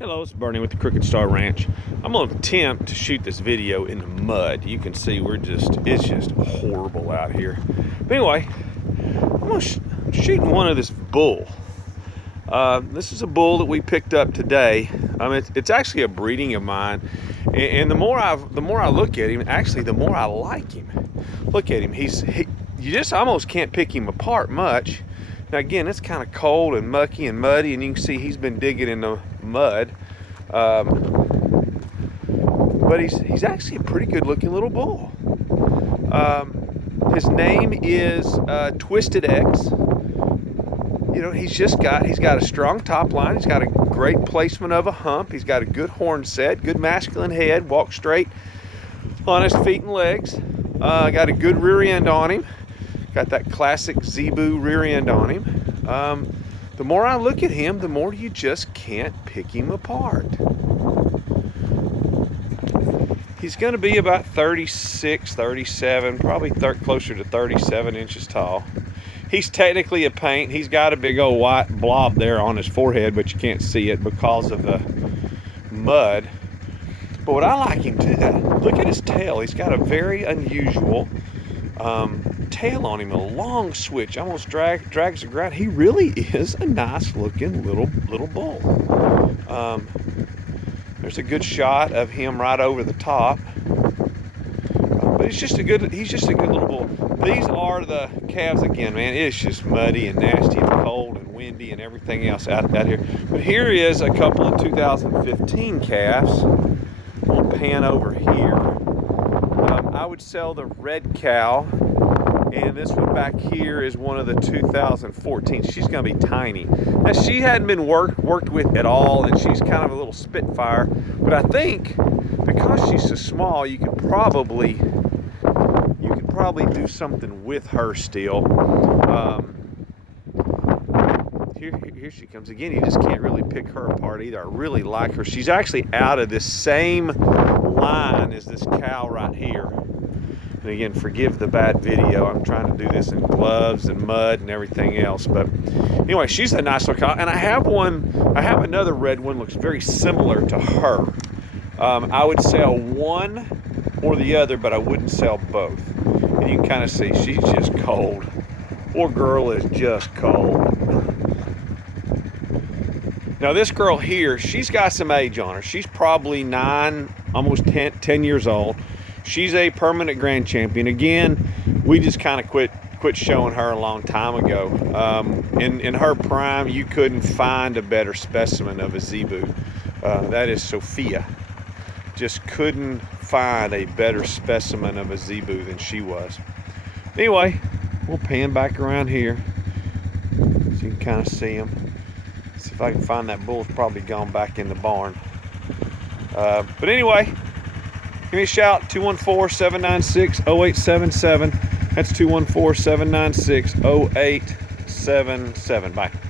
Hello, it's Bernie with the Crooked Star Ranch. I'm going to attempt to shoot this video in the mud. You can see it's just horrible out here. But anyway, I'm shooting one of this bull. This is a bull that we picked up today. It's actually a breeding of mine, and the more I look at him, actually the more I like him. Look at him. You just almost can't pick him apart much. Now again, it's kind of cold and mucky and muddy, and you can see he's been digging in the mud. But he's actually a pretty good looking little bull. His name is Twisted X. You know, he's got a strong top line. He's got a great placement of a hump. He's got a good horn set, good masculine head, walks straight on his feet and legs. Got a good rear end on him. Got that classic Zebu rear end on him. The more I look at him, the more you just can't pick him apart. He's going to be about 36, 37, probably closer to 37 inches tall. He's technically a paint. He's got a big old white blob there on his forehead, but you can't see it because of the mud. But what I like him too, look at his tail. He's got a very unusual tail on him, a long switch, almost drags the ground. He really is a nice looking little bull. There's a good shot of him right over the top. But he's just a good little bull. These are the calves again, man. It's just muddy and nasty and cold and windy and everything else out here. But here is a couple of 2015 calves. We'll pan over here. I would sell the red cow, and this one back here is one of the 2014. She's going to be tiny. Now, she hadn't been worked with at all, and she's kind of a little spitfire. But I think because she's so small, you could probably do something with her still. Here she comes again. You just can't really pick her apart either. I really like her. She's actually out of this same line as this cow right here. And again, forgive the bad video. I'm trying to do this in gloves and mud and everything else. But anyway, she's a nice little cow. And I have another red one, looks very similar to her. I would sell one or the other, but I wouldn't sell both. And you can kind of see she's just cold. Poor girl is just cold. Now this girl here, she's got some age on her. She's probably 9, almost 10 years old. She's a permanent grand champion. Again, we just kind of quit showing her a long time ago. In her prime, you couldn't find a better specimen of a Zebu. That is Sophia. Just couldn't find a better specimen of a Zebu than she was. Anyway, we'll pan back around here so you can kind of see him. See if I can find that bull's probably gone back in the barn. But anyway, give me a shout, 214-796-0877. That's 214-796-0877. Bye.